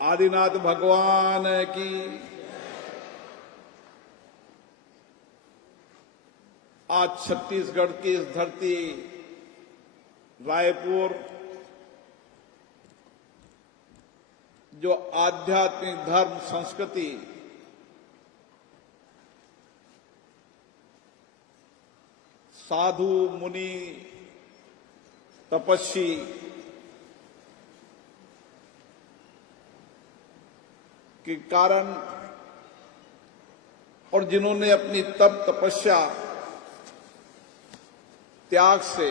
आदिनाथ भगवान की। आज छत्तीसगढ़ की इस धरती रायपुर जो आध्यात्मिक धर्म संस्कृति साधु मुनि तपस्वी के कारण और जिन्होंने अपनी तप तपस्या त्याग से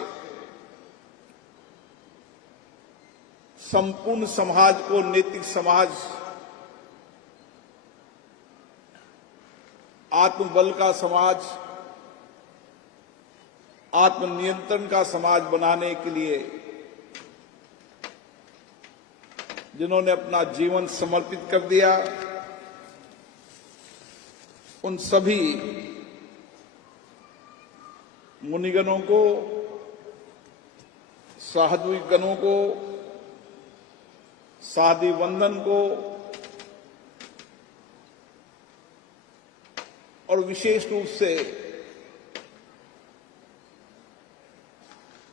संपूर्ण समाज को नैतिक समाज, आत्मबल का समाज, आत्मनियंत्रण का समाज बनाने के लिए जिन्होंने अपना जीवन समर्पित कर दिया, उन सभी मुनिगणों को, साधुगणों को, साधी वंदन को और विशेष रूप से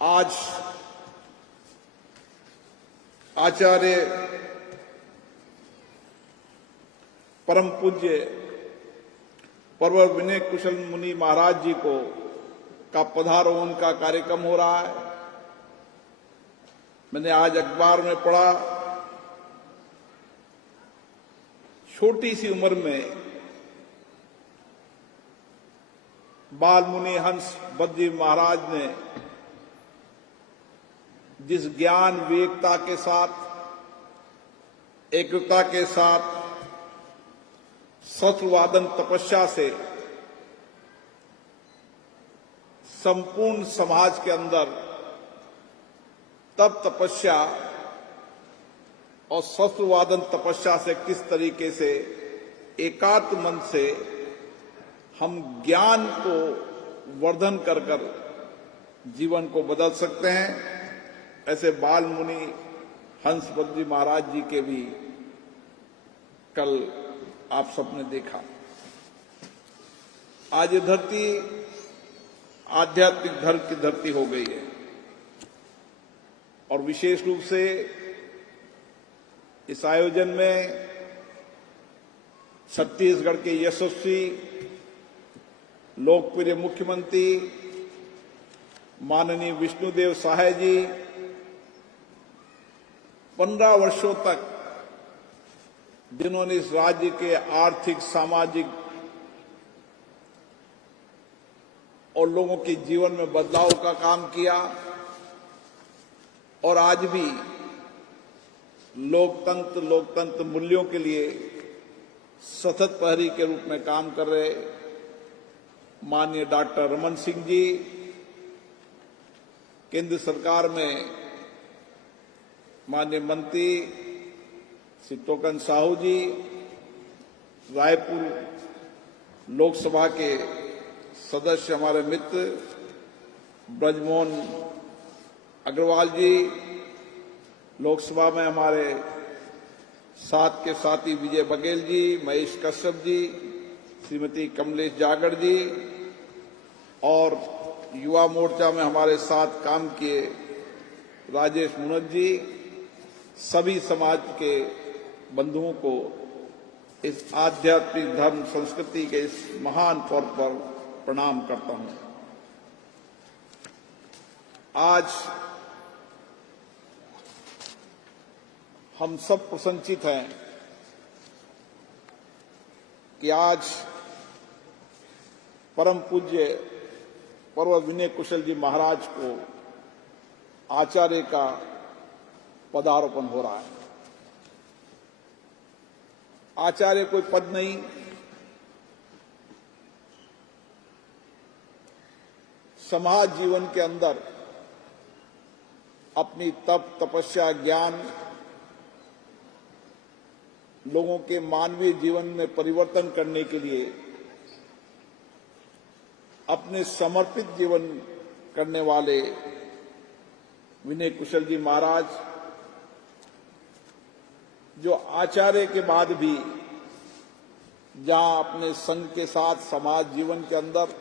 आज आचार्य परम पूज्य परवर विनय कुशल मुनि महाराज जी को का पधारोहण का कार्यक्रम हो रहा है। मैंने आज अखबार में पढ़ा, छोटी सी उम्र में बाल मुनि हंस बद्री महाराज ने जिस ज्ञान विवेकता के साथ, एकाग्रता के साथ, सत्वादन तपस्या से संपूर्ण समाज के अंदर तप तपस्या और शस्त्रवादन तपस्या से किस तरीके से एकात्म मन से हम ज्ञान को वर्धन कर जीवन को बदल सकते हैं, ऐसे बाल मुनि हंस बद्री महाराज जी के भी कल आप सबने देखा। आज ये धरती आध्यात्मिक धर्म की धरती हो गई है और विशेष रूप से इस आयोजन में छत्तीसगढ़ के यशस्वी लोकप्रिय मुख्यमंत्री माननीय विष्णुदेव साय जी 15 वर्षों तक जिन्होंने इस राज्य के आर्थिक, सामाजिक और लोगों के जीवन में बदलाव का काम किया और आज भी लोकतंत्र मूल्यों के लिए सतत प्रहरी के रूप में काम कर रहे माननीय डॉक्टर रमन सिंह जी, केंद्र सरकार में माननीय मंत्री श्री टोकन साहू जी, रायपुर लोकसभा के सदस्य हमारे मित्र ब्रजमोहन अग्रवाल जी, लोकसभा में हमारे साथ के साथी विजय बघेल जी, महेश कश्यप जी, श्रीमती कमलेश जागड़ जी और युवा मोर्चा में हमारे साथ काम किए राजेश मुनत जी, सभी समाज के बंधुओं को इस आध्यात्मिक धर्म संस्कृति के इस महान पर्व पर प्रणाम करता हूं। आज हम सब प्रसन्नचित हैं कि आज परम पूज्य परवर विनय कुशल जी महाराज को आचार्य का पदार्पण हो रहा है। आचार्य कोई पद नहीं, समाज जीवन के अंदर अपनी तप तपस्या ज्ञान लोगों के मानवीय जीवन में परिवर्तन करने के लिए अपने समर्पित जीवन करने वाले विनय कुशल जी महाराज जो आचार्य के बाद भी जहां अपने संघ के साथ समाज जीवन के अंदर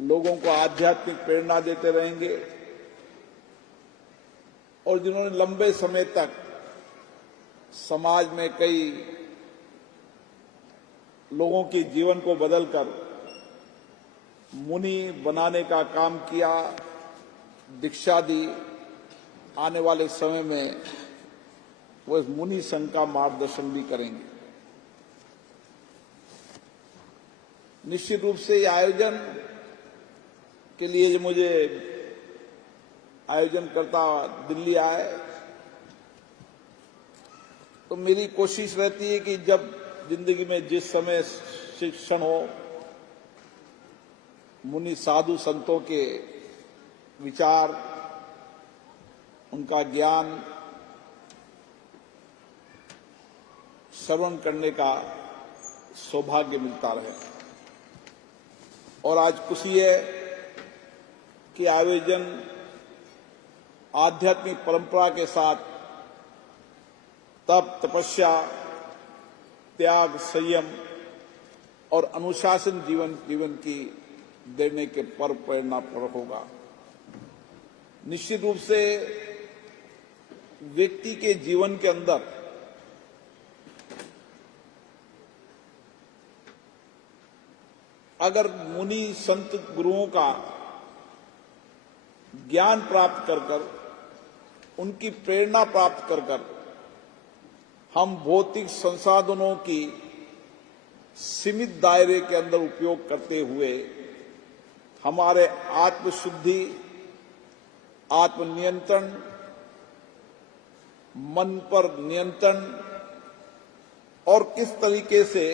लोगों को आध्यात्मिक प्रेरणा देते रहेंगे और जिन्होंने लंबे समय तक समाज में कई लोगों के जीवन को बदलकर मुनि बनाने का काम किया, दीक्षा दी, आने वाले समय में वो इस मुनि संघ का मार्गदर्शन भी करेंगे। निश्चित रूप से ये आयोजन के लिए जो मुझे आयोजनकर्ता दिल्ली आए तो मेरी कोशिश रहती है कि जब जिंदगी में जिस समय शिक्षण हो, मुनि साधु संतों के विचार, उनका ज्ञान श्रवण करने का सौभाग्य मिलता रहे। और आज खुशी है कि आयोजन आध्यात्मिक परंपरा के साथ तप, तपस्या, त्याग, संयम और अनुशासन जीवन की देने के पर्व प्रेरणा पर होगा। निश्चित रूप से व्यक्ति के जीवन के अंदर अगर मुनि संत गुरुओं का ज्ञान प्राप्त कर उनकी प्रेरणा प्राप्त कर हम भौतिक संसाधनों की सीमित दायरे के अंदर उपयोग करते हुए हमारे आत्मशुद्धि, आत्मनियंत्रण, मन पर नियंत्रण और किस तरीके से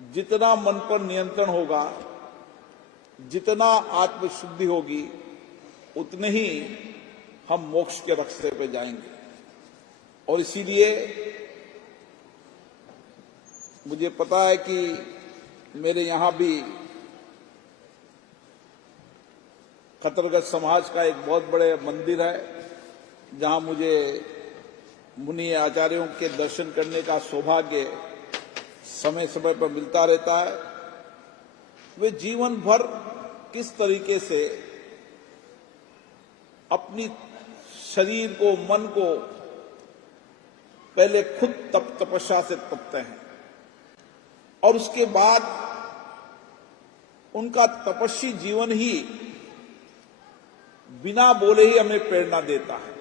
जितना मन पर नियंत्रण होगा, जितना आत्मशुद्धि होगी, उतने ही हम मोक्ष के रास्ते पे जाएंगे। और इसीलिए मुझे पता है कि मेरे यहां भी खतरगढ़ समाज का एक बहुत बड़े मंदिर है जहां मुझे मुनि आचार्यों के दर्शन करने का सौभाग्य समय समय पर मिलता रहता है। वे जीवन भर किस तरीके से अपनी शरीर को, मन को पहले खुद तपस्या से तपते हैं और उसके बाद उनका तपस्वी जीवन ही बिना बोले ही हमें प्रेरणा देता है।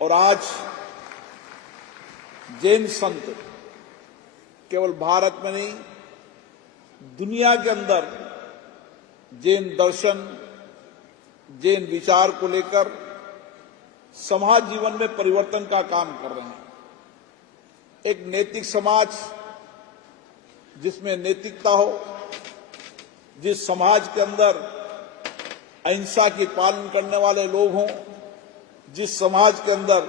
और आज जैन संत केवल भारत में नहीं, दुनिया के अंदर जैन दर्शन, जैन विचार को लेकर समाज जीवन में परिवर्तन का काम कर रहे हैं। एक नैतिक समाज जिसमें नैतिकता हो, जिस समाज के अंदर अहिंसा की पालन करने वाले लोग हों, जिस समाज के अंदर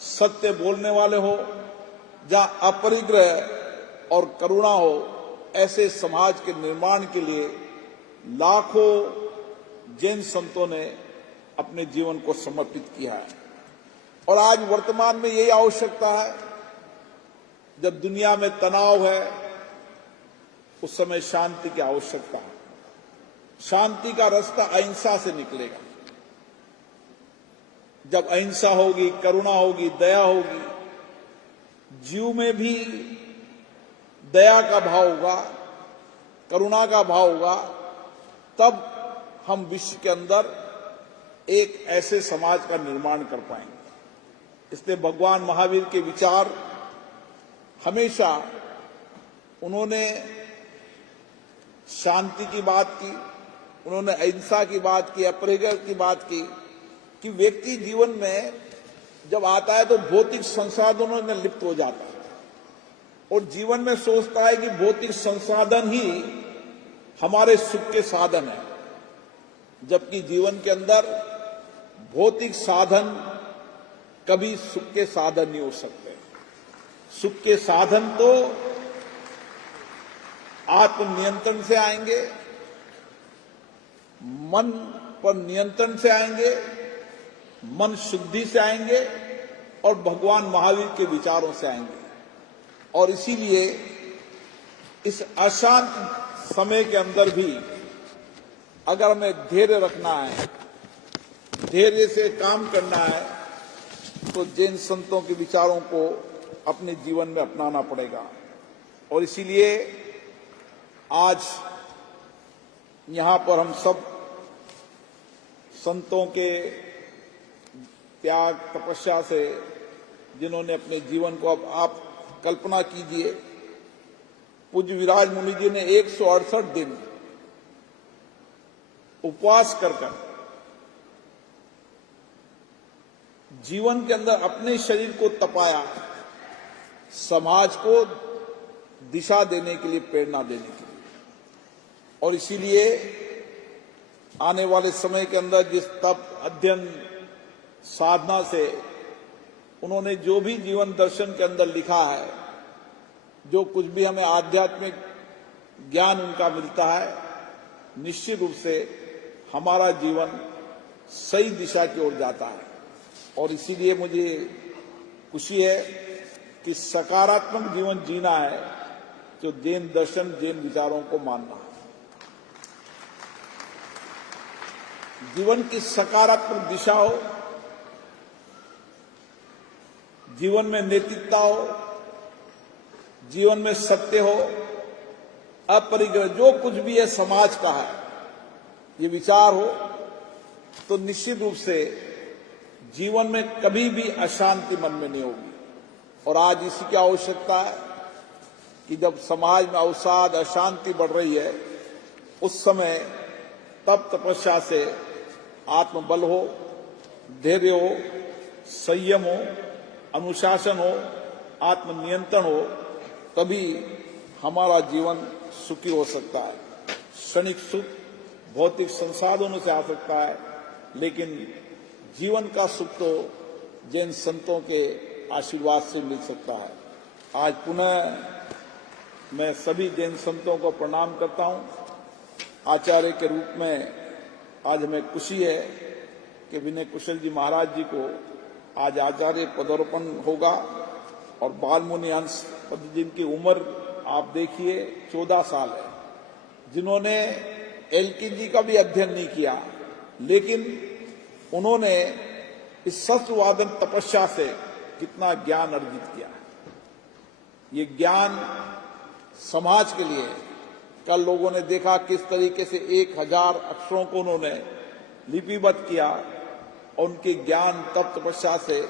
सत्य बोलने वाले हो, जहां अपरिग्रह और करुणा हो, ऐसे समाज के निर्माण के लिए लाखों जैन संतों ने अपने जीवन को समर्पित किया है। और आज वर्तमान में यही आवश्यकता है, जब दुनिया में तनाव है उस समय शांति की आवश्यकता है। शांति का रास्ता अहिंसा से निकलेगा। जब अहिंसा होगी, करुणा होगी, दया होगी, जीव में भी दया का भाव होगा, करुणा का भाव होगा, तब हम विश्व के अंदर एक ऐसे समाज का निर्माण कर पाएंगे। इसलिए भगवान महावीर के विचार हमेशा, उन्होंने शांति की बात की, उन्होंने अहिंसा की बात की, अपरिग्रह की बात की, कि व्यक्ति जीवन में जब आता है तो भौतिक संसाधनों में लिप्त हो जाता है और जीवन में सोचता है कि भौतिक संसाधन ही हमारे सुख के साधन है, जबकि जीवन के अंदर भौतिक साधन कभी सुख के साधन नहीं हो सकते। सुख के साधन तो आत्मनियंत्रण से आएंगे, मन पर नियंत्रण से आएंगे मन शुद्धि से आएंगे और भगवान महावीर के विचारों से आएंगे। और इसीलिए इस अशांत समय के अंदर भी अगर हमें धैर्य रखना है, धैर्य से काम करना है, तो जैन संतों के विचारों को अपने जीवन में अपनाना पड़ेगा। और इसीलिए आज यहां पर हम सब संतों के त्याग तपस्या से, जिन्होंने अपने जीवन को, अब आप कल्पना कीजिए, पूज्य विराज मुनि जी ने 168 दिन उपवास कर जीवन के अंदर अपने शरीर को तपाया, समाज को दिशा देने के लिए, प्रेरणा देने के लिए। और इसीलिए आने वाले समय के अंदर जिस तप, अध्ययन, साधना से उन्होंने जो भी जीवन दर्शन के अंदर लिखा है, जो कुछ भी हमें आध्यात्मिक ज्ञान उनका मिलता है, निश्चित रूप से हमारा जीवन सही दिशा की ओर जाता है। और इसीलिए मुझे खुशी है कि सकारात्मक जीवन जीना है, जो जैन दर्शन, जैन विचारों को मानना है। जीवन की सकारात्मक दिशा हो, जीवन में नैतिकता हो, जीवन में सत्य हो, अपरिग्रह जो कुछ भी है समाज का है, ये विचार हो, तो निश्चित रूप से जीवन में कभी भी अशांति मन में नहीं होगी। और आज इसी की आवश्यकता है कि जब समाज में अवसाद, अशांति बढ़ रही है, उस समय तप तपस्या से आत्मबल हो, धैर्य हो, संयम हो, अनुशासन हो, आत्मनियंत्रण हो, तभी हमारा जीवन सुखी हो सकता है। क्षणिक सुख भौतिक संसाधनों से आ सकता है, लेकिन जीवन का सुख तो जैन संतों के आशीर्वाद से मिल सकता है। आज पुनः मैं सभी जैन संतों को प्रणाम करता हूं। आचार्य के रूप में आज हमें खुशी है कि विनय कुशल जी महाराज जी को आज आचार्य पदार्पण होगा। और बालमुनि हंस पद जिनकी उम्र आप देखिए 14 साल है, जिन्होंने एलकेजी का भी अध्ययन नहीं किया, लेकिन उन्होंने इस शस्त्रवादन तपस्या से कितना ज्ञान अर्जित किया है। ये ज्ञान समाज के लिए, कल लोगों ने देखा किस तरीके से 1000 अक्षरों को उन्होंने लिपिबद्ध किया, और उनके ज्ञान तप तपस्या से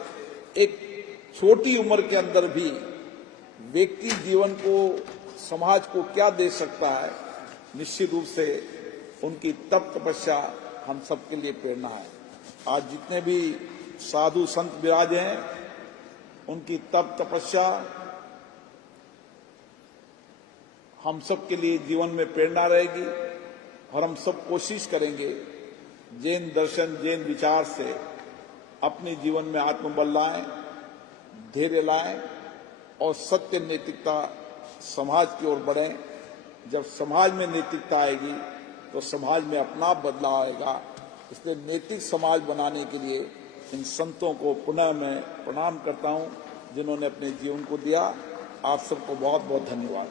एक छोटी उम्र के अंदर भी व्यक्ति जीवन को, समाज को क्या दे सकता है। निश्चित रूप से उनकी तप तपस्या हम सबके लिए प्रेरणा है। आज जितने भी साधु संत विराजे हैं, उनकी तप तपस्या हम सब के लिए जीवन में प्रेरणा रहेगी। और हम सब कोशिश करेंगे जैन दर्शन, जैन विचार से अपने जीवन में आत्मबल लाएं, धैर्य लाएं और सत्य नैतिकता समाज की ओर बढ़ें। जब समाज में नैतिकता आएगी तो समाज में अपना बदलाव आएगा। इसलिए नैतिक समाज बनाने के लिए इन संतों को पुनः मैं प्रणाम करता हूं, जिन्होंने अपने जीवन को दिया। आप सबको बहुत बहुत धन्यवाद।